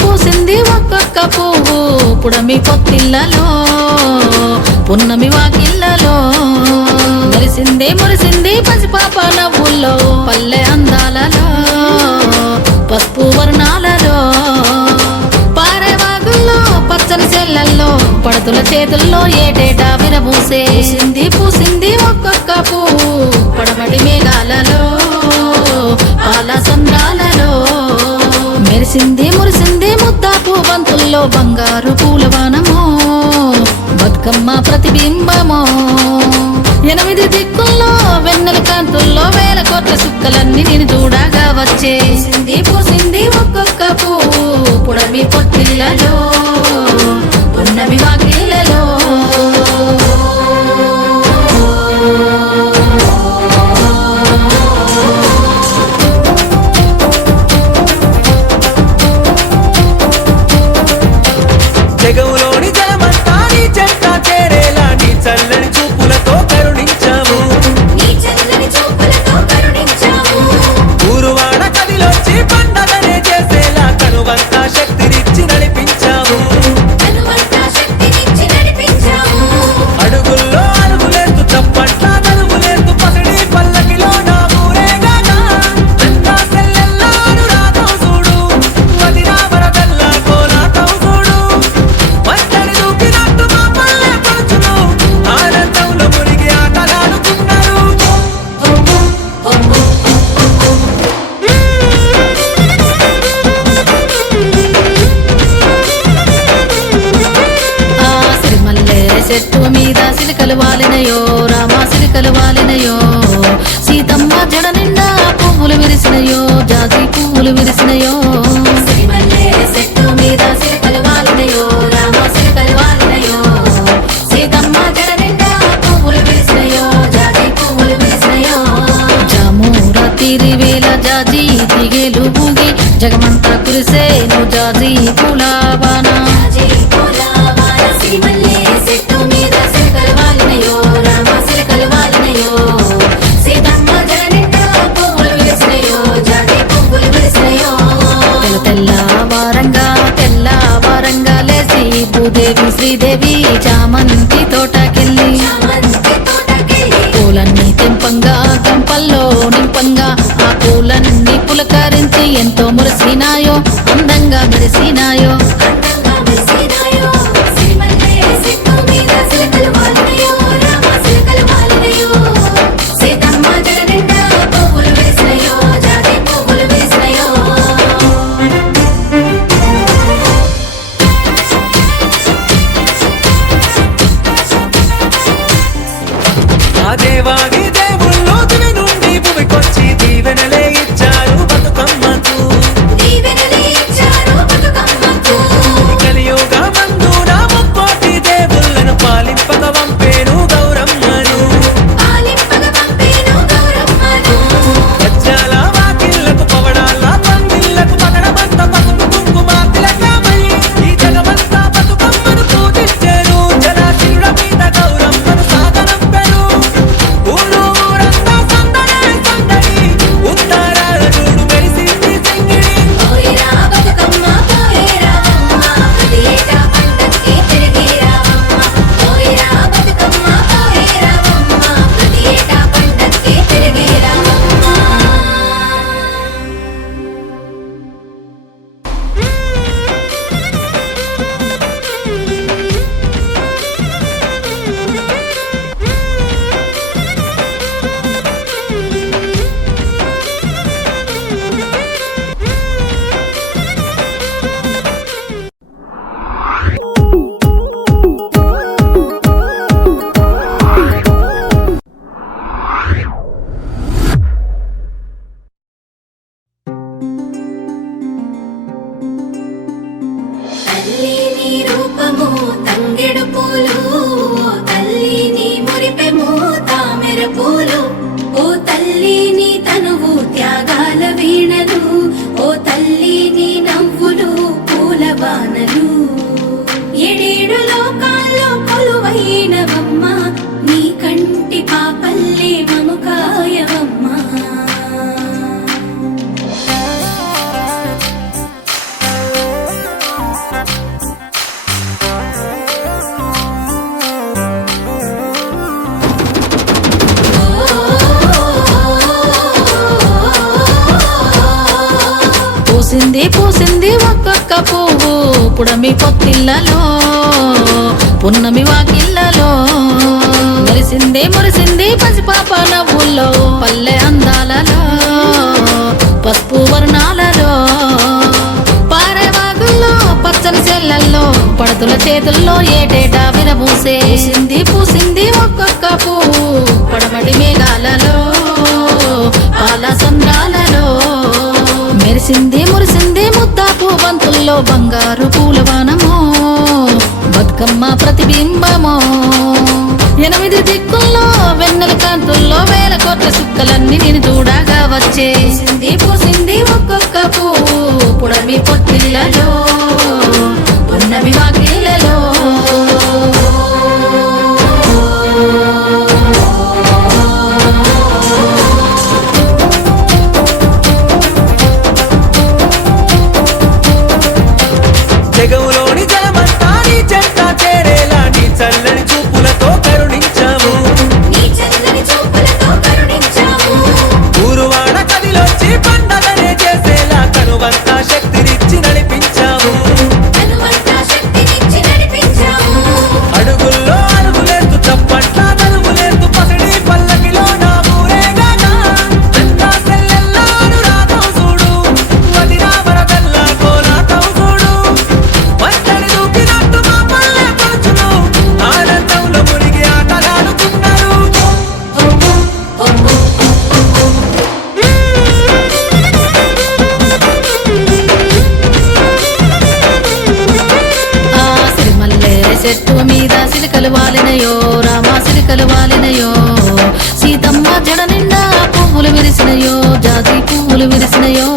పూసింది ఒక్కొక్క పువ్వు పుడమి పొత్తిళ్ళలో పున్నమి వాకిళ్ళలో మురిసింది పసిపాప నవ్వుల్లో పల్లె అందాలలో పసుపు వర్ణాలలో పారే వాగుల్లో పచ్చని చెల్లల్లో పడతుల చేతుల్లో ఏటేటా విరబూసే పూసింది ఒక్కొక్క పువ్వు పడమటి మేఘాలలో పాల సంద్రాలలో మురిసింది ముద్దాపు బంతుల్లో బంగారు పూలవానమో బతుకమ్మ ప్రతిబింబమో 8 దిక్కుల్లో వెన్నెల కాంతుల్లో వేల కోట్ల సుక్కలన్నీ నేను చూడగా వచ్చే పూసింది ఒక్కొక్క పువ్వు పుడమి పొత్తిళ్ళలో పున్నమి వాకిళ్ళలో జగములోని జలమంతా నీ చెంత చేరేలా నీ చల్లని చూపులతో కరుణించాము ఊరువాడ కదిలొచ్చి పండగనే చేసేలా కనువంతా శక్తినిచ్చి నడిపించాము అడుగుల్లో అడుగులేస్తూ చప్పట్ల నలుగులేస్తూ పసిడి పల్లకిలో నా ఊరేగాగా అంతా సెల్లెల్లా అనురాగం చూడు వదినా వరదల్లా కోలాటం చూడు వంటని దూకినట్టు మా పల్లె పడుచును ఆనందంలో మునిగి ఆటలాడుతున్నారు సిరిమల్లె చెట్టు మీద సిలికలు వాలినయో రామా సిలికలు వాలినయో సీతమ్మ జడ నిండా పువ్వులు విరిసినయో జాజి పువ్వులు విరిసినయో సిరిమల్లె చెట్టు మీద సిలికలు వాలినయో రామా సిలికలు వాలినయో సీతమ్మ జడ నిండా పువ్వులు విరిసినయో జాజి పువ్వులు విరిసినయో జామూర తీరి వేల జాజి తీగేలు ఊగి జగమంతా కురిసేను జాజి పూలవాన సిరిమల్లె చెట్టు మీద సిలికలు వాలినయో రామా సిలికలు వాలినయో సీతమ్మ జడ నిండా పువ్వులు విరిసినయో జాజి పువ్వులు విరిసినయో తెల్ల వారంగా లేచి భూదేవి శ్రీదేవి చామంతి తోటకెళ్ళి పూలన్నీ తెంపంగా గంపల్లో నింపంగా ఆ పూలన్నీ పులకరించి ఎంతో మురిసినాయో అందంగా మెరిసినాయో ఆ దేవాది దేవుళ్ళు దివి నుండి భూమికొచ్చి దీవెనలే ఇచ్చారు బతుకమ్మకు కలియుగ మందున ముక్కోటి దేవుళ్ళను పాలింపక వంపేను గౌరమ్మను వజ్రాల వాకిళ్లకు పవడాల పందిళ్లకు పగడమంత పసుపు కుంకుమ తిలకమై ఈ జగమంతా బతుకమ్మను పూజించెను జలాశిల మీద గౌరమ్మను సాగనంపెను ఊరు ఊరంతా సందడే సందడి తంగెడు పూలు ఓ తల్లి నీ మురిపెము తామెర పూలు ఓ తల్లి నీ తనువు త్యాగాల వీణలు ఓ తల్లి నీ నవ్వులు పూల బాణలు ఏడేడు లోకాల్లో కొలువైనవమ్మ నీ కంటి పాపల్లే మము కాయవమ్మా పూసింది పూసింది ఒక్కొక్క పువ్వు పుడమి పొత్తిళ్ళలో పున్నమి వాకిళ్ళలో మురిసింది మురిసింది పసిపాప నవ్వుల్లో పల్లె అందాలలో పసుపు వర్ణాలలో పారేవాగుల్లో పచ్చని చెల్లల్లో పడతుల చేతుల్లో ఏటేటా విరబూసే పూసింది పూసింది ఒక్కొక్క పువ్వు పడమటి మేఘాలలో పాల సంద్రాలలో మెరిసింది మురిసింది ముద్దాపు బంతుల్లో బంగారు పూలవానమో బతుకమ్మ ప్రతిబింబమో 8 దిక్కుల్లో వెన్నెల కాంతుల్లో వేల కోట్ల సుక్కలన్నీ నేను చూడగా వచ్చే పూసింది పూసింది ఒక్కొక్క పువ్వు పుడమి పొత్తిళ్ళలో పున్నమి వాకిళ్ళలో జగములోని జలమంతా నీ చెంత చేరేలా నీ చల్లని చూపులతో కరుణించావు నీ చల్లని చూపులతో కరుణించావు ఊరువాడ కదిలొచ్చి పండగనే చేసేలా కనువంతా శక్తినిచ్చి నడిపించావు తనువంతా శక్తినిచ్చి నడిపించావు అడుగుల్లో అడుగులేస్తూ చప్పట్ల నలుగులేస్తూ పసిడి పల్లకిలో నా ఊరేగానా అంతా సెల్లెల్లా అనురాగం చూడు వదినా వరదల్లా కోలాటం చూడు వంటని దూకినట్టు మా పల్లె పడుచును ఆనందంలో మునిగి ఆటలాడుతున్నారు ఆ సిరిమల్లె చెట్టు మీద సిలికలు వాలినయో రామ సిలికలు వాలినయో సీతమ్మ జడ నిండా పువ్వులు విరిసినయో జాజి పువ్వులు విరిసినయో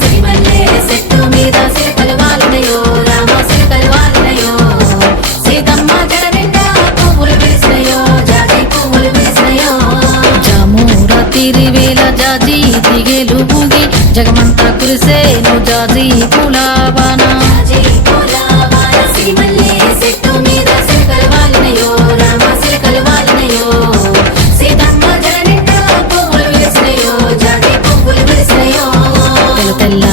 సిరిమల్లె చెట్టు మీద సిలకలు వాలినయో రామ సిలకలు వాలినయో సీతమ్మ జడ నిండా పువ్వులు విరిసినయో జాజి పువ్వులు విరిసినయో జామూర తిరివేల జాజి తిగేలు ఊగి జగమంతా కురిసేను జాజి పూలవానా జాజి పూల వాన సిరిమల్లె చెట్టు మీద సిలకలు వాలినయో రామ సిలకలు వాలినయో సీతమ్మ జడ నిండా పువ్వులు విరిసినయో జాజి పువ్వులు విరిసినయో తెల్ల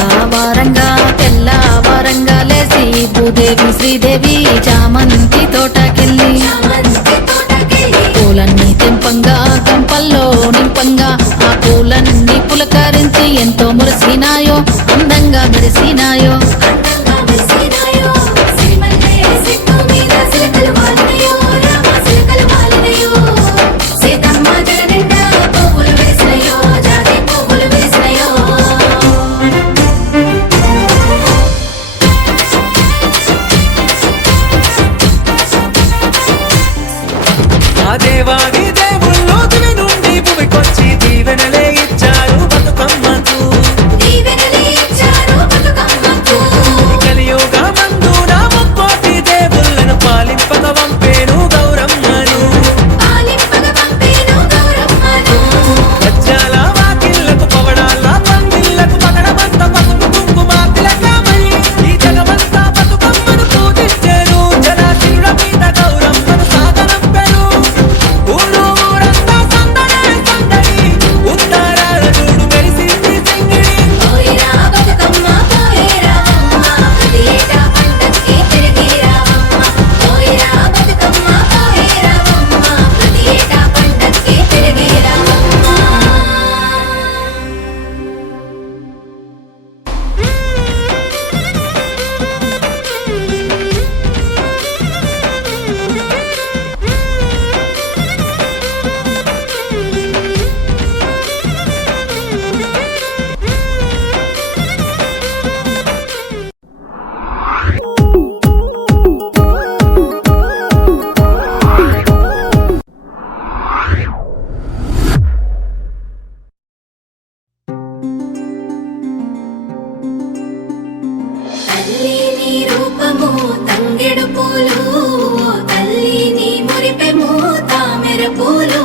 వారంగా లేసి భూదేవి శ్రీదేవి చామంతి తోటకెళ్ళి చామంతి తోటకెళ్ళి పూలన్నీ తెంపంగా గంపల్లో నింపంగా ఆ పూలన్నీ పులకరించి ఎంతో మురిసినాయో అందంగా మెరిసినాయో అందంగా మెరిసినాయో సిరిమల్లె చెట్టు మీద సిలకలు వాలినయో రామ సిలకలు వాలినయో సీతమ్మ జడ నిండా పువ్వులు విరిసినయో జాజి పువ్వులు విరిసినయో ఆ దేవాది దేవుళ్ళు దివి నుండి భూమికొచ్చి దీవెనలే ఇచ్చారు బతుకమ్మకు దీవెనలే ఇచ్చారు బతుకమ్మకు కలియుగ మందున ముక్కోటి దేవుళ్ళను పాలింపక వంపేను గౌరమ్మను ఆలింపగ పంపేను గౌరమ్మను వజ్రాల వాకిళ్లకు పవడాల పందిళ్లకు పగడమంత పసుపు కుంకుమ తిలకమై ఈ జగమంతా బతుకమ్మను పూజించేరు జనాశివుడ మీద గౌరమ్మను సాగనంపెను ఊరు పూలు ఓ తల్లి నీ మురిపెము తామెర పూలు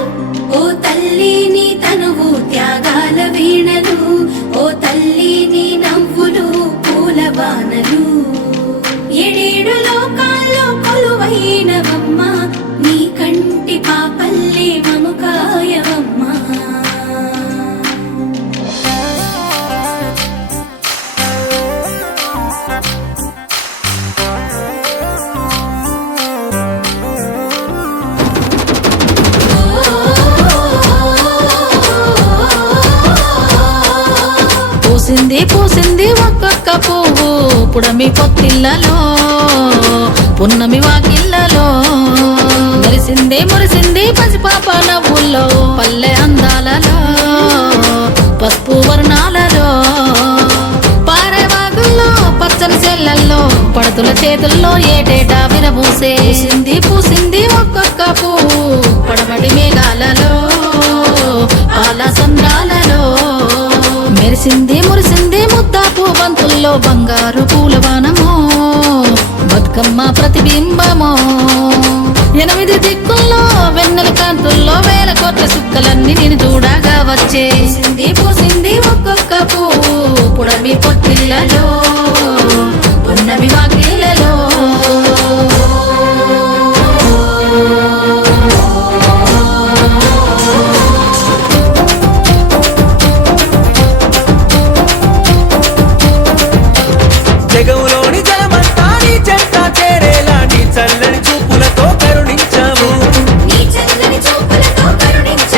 ఓ తల్లి నీ తనువు త్యాగాల వీణలు ఓ తల్లి నీ నవ్వులు పూల బాణలు ఏడేడు లోకాల్లో కొలువైనవమ్మ నీ కంటి పాపల్లే మము కాయవమ్మా పూసింది ఒక్కొక్క పువ్వు పుడమి పొత్తిళ్ళలో పున్నమి వాకిళ్ళలో మురిసింది పసిపాప నవ్వుల్లో పల్లె అందాలలో పసుపు వర్ణాలలో పారే వాగుల్లో పచ్చని చెల్లల్లో పడతుల చేతుల్లో ఏటేటా విరబూసే పూసింది ఒక్కొక్క పువ్వు పడమటి మేఘాలలో పాల సంద్రాలలో మురిసింది ముద్దాపు బంతుల్లో బంగారు పూలవానమో బతుకమ్మ ప్రతిబింబమో 8 దిక్కుల్లో వెన్నెల కాంతుల్లో వేల కోట్ల సుక్కలన్నీ నేను చూడగా వచ్చే పూసింది ఒక్కొక్క పువ్వు పుడమి పొత్తిళ్ళలో పున్నమి వాకిళ్ళలో జగములోని జలమంతా నీ చెంత చేరేలా నీ చల్లని చూపులతో కరుణించావు నీ చల్లని చూపులతో కరుణించ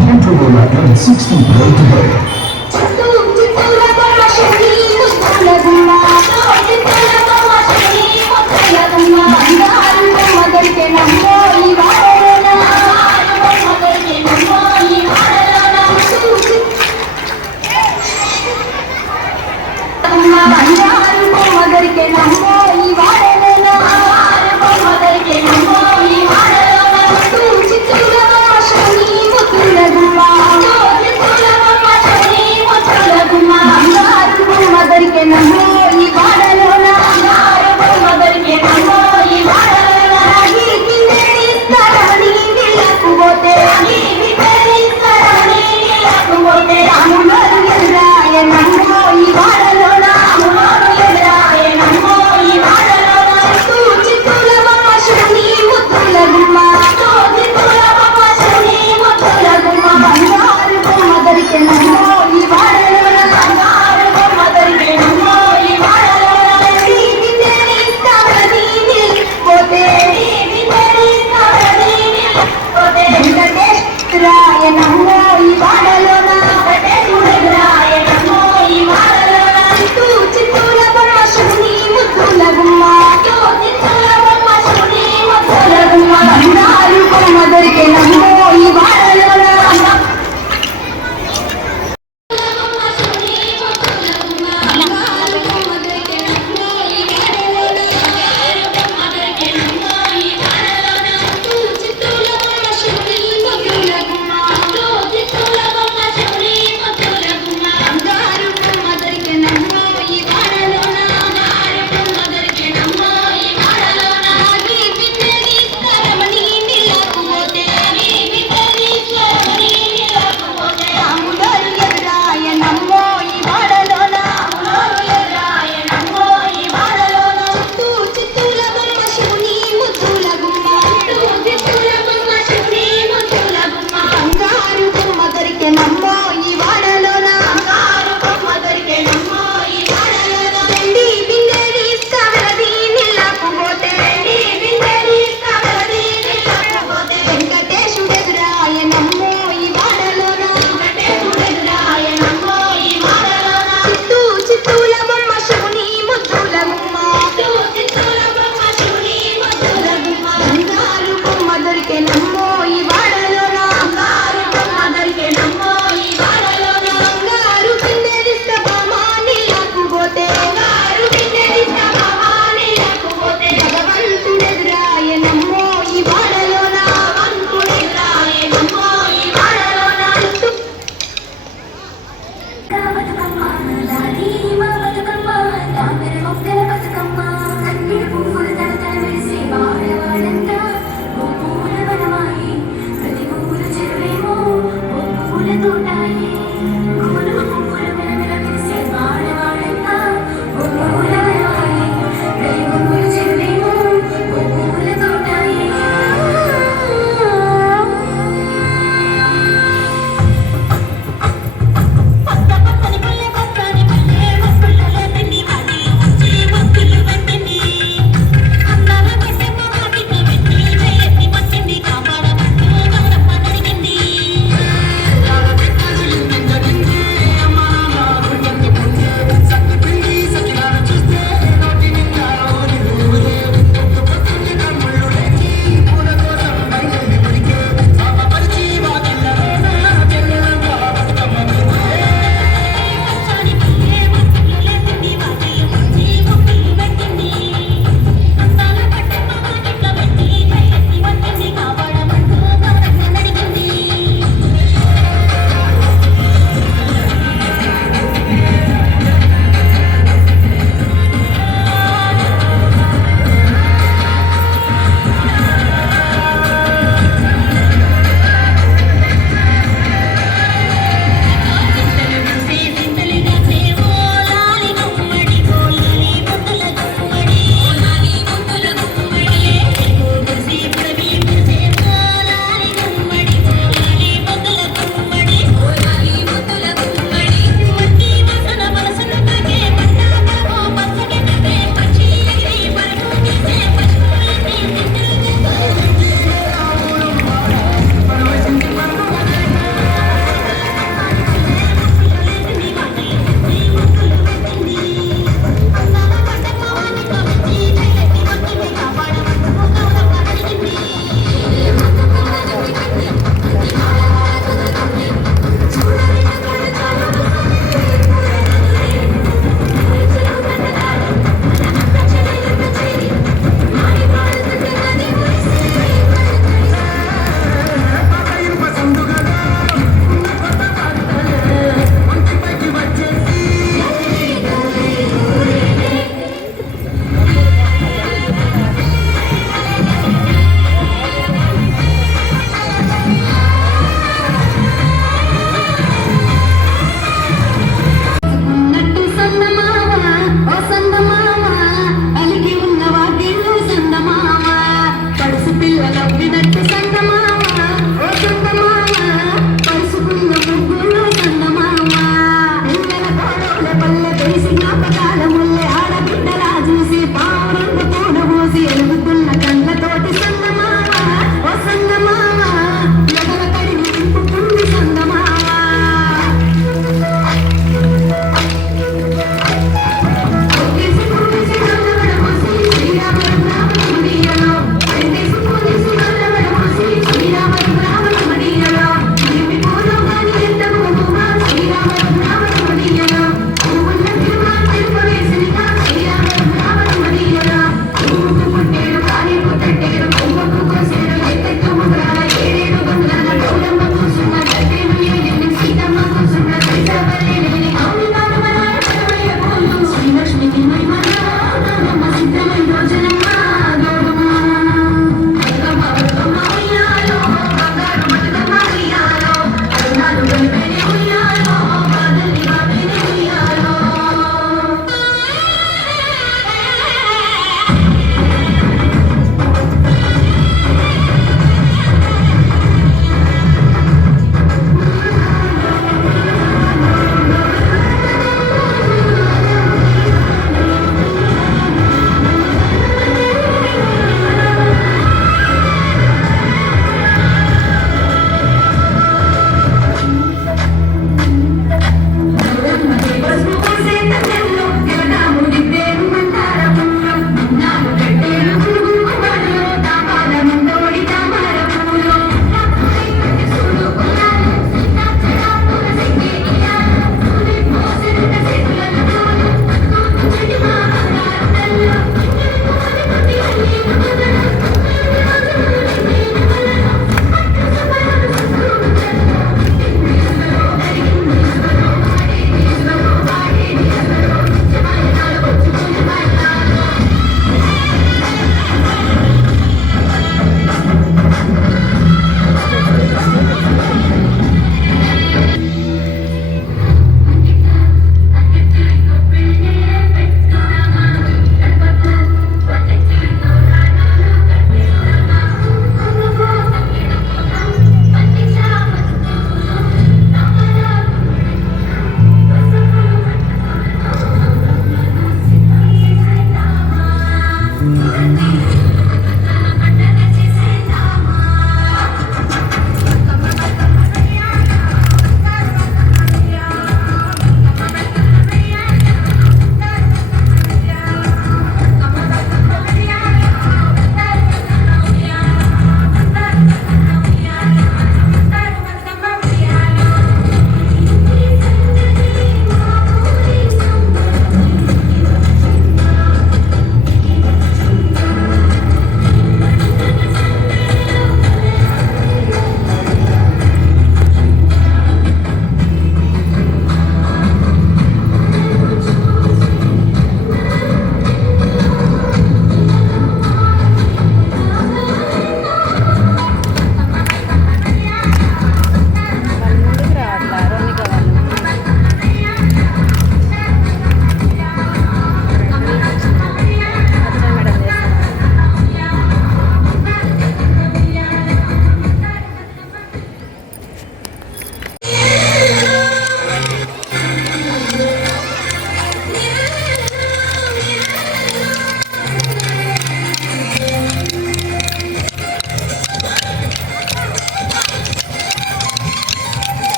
Motorola M60 Pro today. ఈ వాడలోన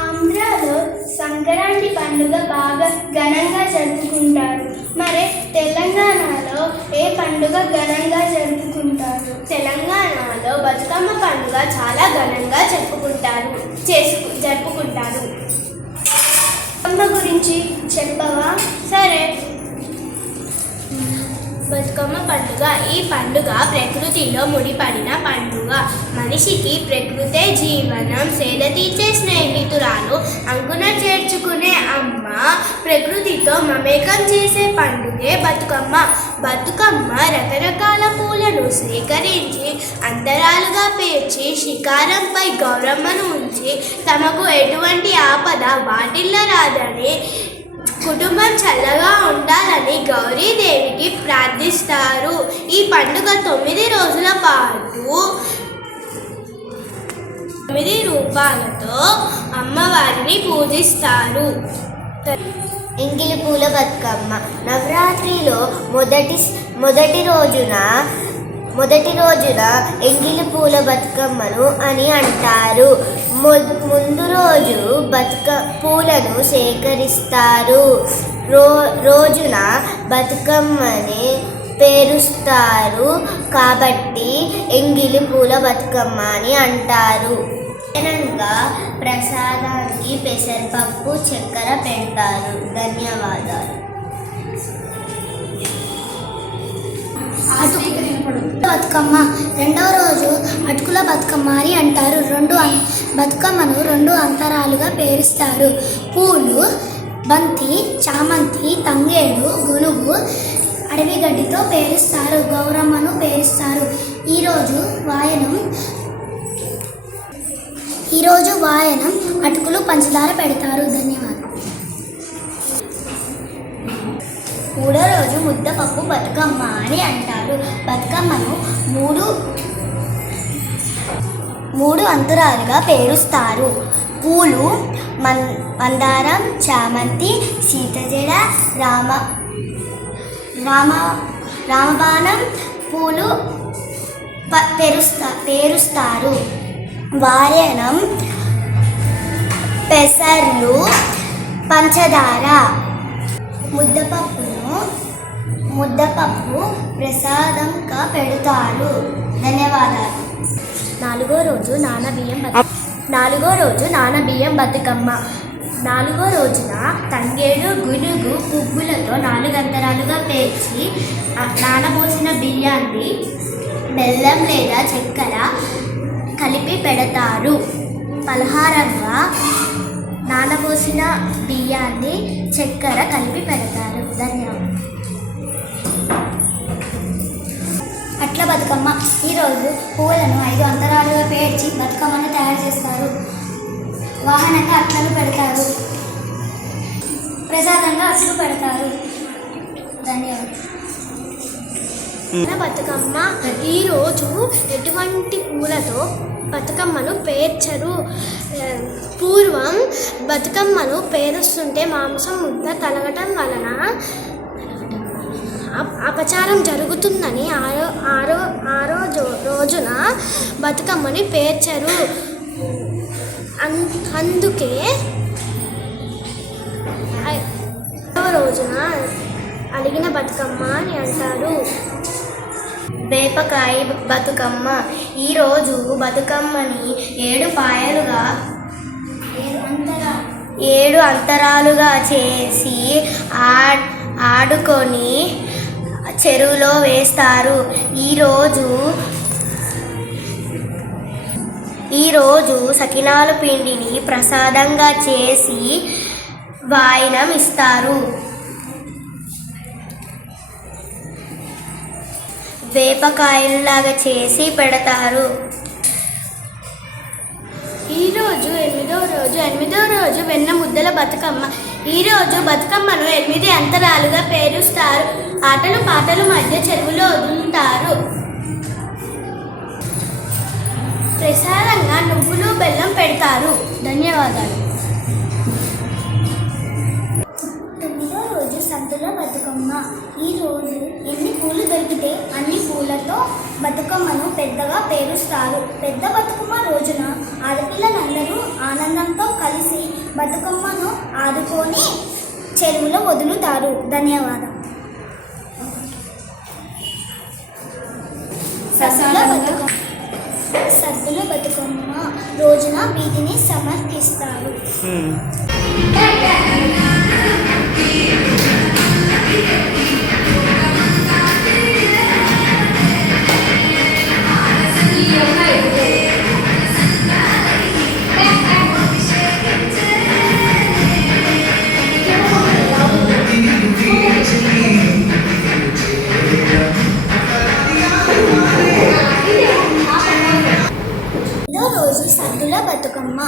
ఆంధ్రాలో సంక్రాంతి పండుగ బాగా ఘనంగా జరుపుకుంటారు. మరి తెలంగాణలో ఏ పండుగ ఘనంగా జరుపుకుంటారు? తెలంగాణలో బతుకమ్మ పండుగ చాలా ఘనంగా జరుపుకుంటారు. బతుకమ్మ గురించి చెప్పవా? సరే. బతుకమ్మ పండుగ. ఈ పండుగ ప్రకృతిలో ముడిపడిన పండుగ. మనిషికి ప్రకృతే జీవనం, సేద తీర్చే స్నేహితురాలు, అంకున చేర్చుకునే అమ్మ, ప్రకృతితో మమేకం చేసే పండుగే బతుకమ్మ. బతుకమ్మ రకరకాల పూలను సేకరించి అంతరాలుగా పేర్చి శిఖారంపై గౌరమ్మను ఉంచి తమకు ఎటువంటి ఆపద వాటిల్లరాదని, కుటుంబం చల్లగా ఉండాలని గౌరీదేవికి ప్రార్థిస్తారు. ఈ పండుగ 9 రోజుల పాటు 9 రూపాలతో అమ్మవారిని పూజిస్తారు. ఎంగిలి పూల బతుకమ్మ. నవరాత్రిలో మొదటి రోజున ఎంగిలి పూల బతుకమ్మను అని అంటారు. ముందు రోజు పూలను సేకరిస్తారు. రోజున బతుకమ్మని పేరుస్తారు కాబట్టి ఎంగిలి పూల బతుకమ్మ అని అంటారు. అదనంగా ప్రసాదానికి పెసరపప్పు, చక్కెర పెడతారు. ధన్యవాదాలు. బతుకమ్మ. రెండవ రోజు అటుకుల బతుకమ్మ అని అంటారు. బతుకమ్మను 2 అంతరాలుగా పేరుస్తారు. పూలు బంతి, చామంతి, తంగేడు, గునుగు, అడవి గడ్డితో పేరుస్తారు. గౌరమ్మను పేరుస్తారు. ఈరోజు వాయనం అటుకులు, పంచదార పెడతారు. ధన్యవాదాలు. మూడో రోజు ముద్దపప్పు బతుకమ్మ అని అంటారు. బతుకమ్మను మూడు అంతరాలుగా పేరుస్తారు. పూలు మందారం, చామంతి, సీతజడ, రామబాణం పూలు పేరుస్తారు. వాయనం పెసర్లు, పంచదార. ముద్దపప్పు ప్రసాదంగా పెడతారు. ధన్యవాదాలు. నాలుగో రోజు నానబియ్యం బతుకమ్మ. 4వ రోజున తంగేడు, గునుగు పువ్వులతో 4 అంతరాలుగా పేర్చి నానబోసిన బియ్యాన్ని బెల్లం లేదా చక్కెర కలిపి పెడతారు. పలహారంగా నానబోసిన బియ్యాన్ని చక్కెర కలిపి పెడతారు. ధన్యవాదాలు. అట్ల బతుకమ్మ. ఈరోజు పువ్వులను 5 అంతరాలుగా పేర్చి బతుకమ్మను తయారు చేస్తారు. వాహనంగా అట్లను పెడతారు. ప్రసాదంగా అట్లు పెడతారు. ధన్యవాదాలు. బతుకమ్మ. ఈరోజు ఎటువంటి పూలతో బతుకమ్మను పేర్చరు. పూర్వం బతుకమ్మను పేరుస్తుంటే మాంసం ముద్ద తలగటం వలన అపచారం జరుగుతుందని ఆరో రోజున బతుకమ్మని పేర్చరు. అందుకే 5వ రోజున అలిగిన బతుకమ్మ అని అంటారు. వేపకాయ బతుకమ్మ. ఈరోజు బతుకమ్మని 7 అంతరాలుగా చేసి ఆడుకొని చెరువులో వేస్తారు. ఈరోజు సకినాల పిండిని ప్రసాదంగా చేసి వాయనం ఇస్తారు. వేపకాయలాగా చేసి పెడతారు. ఈరోజు 8వ రోజు వెన్న ముద్దల బతుకమ్మ. ఈరోజు బతుకమ్మను 8 అంతరాలుగా పేరుస్తారు. ఆటలు పాటలు మధ్య చెరువులో వదులుతారు. ప్రసాదంగా నువ్వులు, బెల్లం పెడతారు. ధన్యవాదాలు. 9వ రోజు సంతుల బతుకమ్మ. ఈరోజు ఎన్ని పూలు దొరికితే అన్ని పూలతో బతుకమ్మను పెద్దగా పేరుస్తారు. పెద్ద బతుకమ్మ రోజున ఆడపిల్లలందరూ ఆనందంతో కలిసి బతుకమ్మను ఆడుకొని చెరువులో వదులుతారు. ధన్యవాదాలు. సద్దుల బతుకమ్మ రోజున వీటిని సమర్పిస్తారు. రోజు సద్దుల బతుకమ్మ.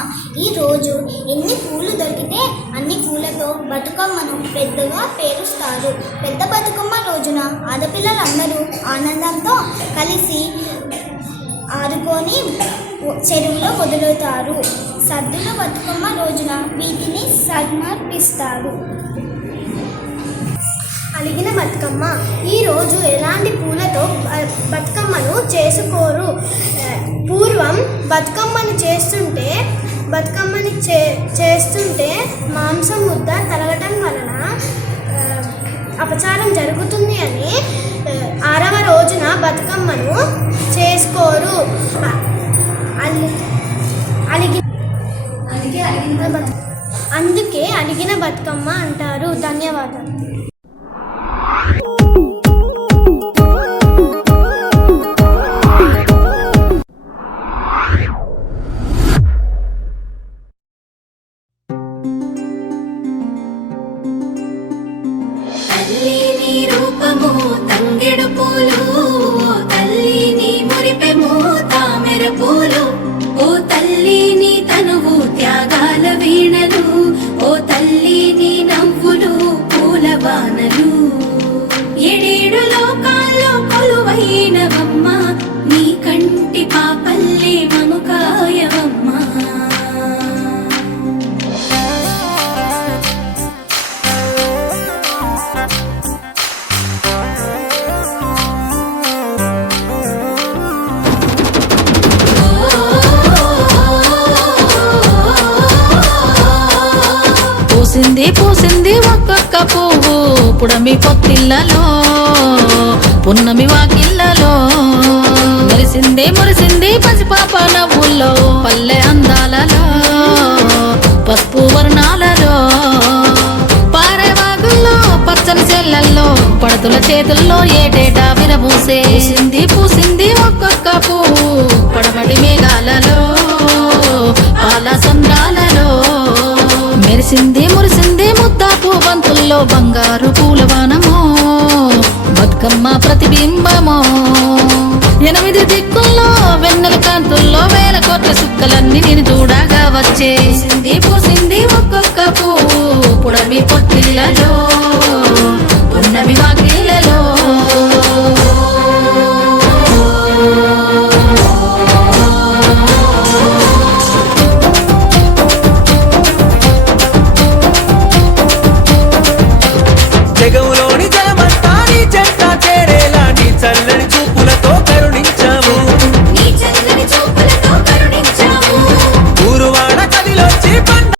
ఈ రోజు ఎన్ని పూలు దొరికితే అన్ని పూలతో బతుకమ్మను పెద్దగా పేరుస్తారు. పెద్ద బతుకమ్మ రోజున ఆడపిల్లలందరూ ఆనందంతో కలిసి ఆడుకొని చెరువులో వదులుతారు. సద్దుల బతుకమ్మ రోజున వీటిని సమర్పిస్తారు. అలిగిన బతుకమ్మ. ఈరోజు ఎలాంటి పూలతో బతుకమ్మను చేసుకోరు. పూర్వం బతుకమ్మని చేస్తుంటే మాంసం ముద్ద తరగటం వలన అపచారం జరుగుతుంది అని 6వ రోజున బతుకమ్మను చేసుకోరు. అందుకే అలిగిన బతుకమ్మ అంటారు. ధన్యవాదాలు. తల్లి నీ రూపము తంగెడు పూలు, తల్లి నీ మురిపెము తామెర పూలు, ఓ తల్లి నీ తనువు త్యాగాల వీణలు, ఓ తల్లి నీ నవ్వులు పూల బాణలు. ఏడేడు లోకాల్లో కొలువైనవమ్మ, నీ కంటి పాపల్లి మముకాయవమ్మ. పూసింది ఒక్కొక్క పువ్వు పుడమి పొత్తిళ్ళలో, పున్నమి వాకిళ్ళలో. మురిసింది పసిపాప నవ్వుల్లో, పల్లె అందాలలో, పసుపు వర్ణాలలో. పారేవాగుల్లో పచ్చని చెల్లల్లో, పడతుల చేతుల్లో ఏటేటా విరబూసే. పూసింది ఒక్కొక్క పువ్వు పడమటి మేఘాలలో, పాల సంద్రాలలో. మురిసింది ముద్దాపు బంతుల్లో, బంగారు పూలవానమో బతుకమ్మ ప్రతిబింబమో. 8 దిక్కుల్లో వెన్నెల కాంతుల్లో వేల కోట్ల సుక్కలన్నీ నేను చూడగా వచ్చే. పూసింది ఒక్కొక్క పువ్వు పుడమి పొత్తిళ్ళలో,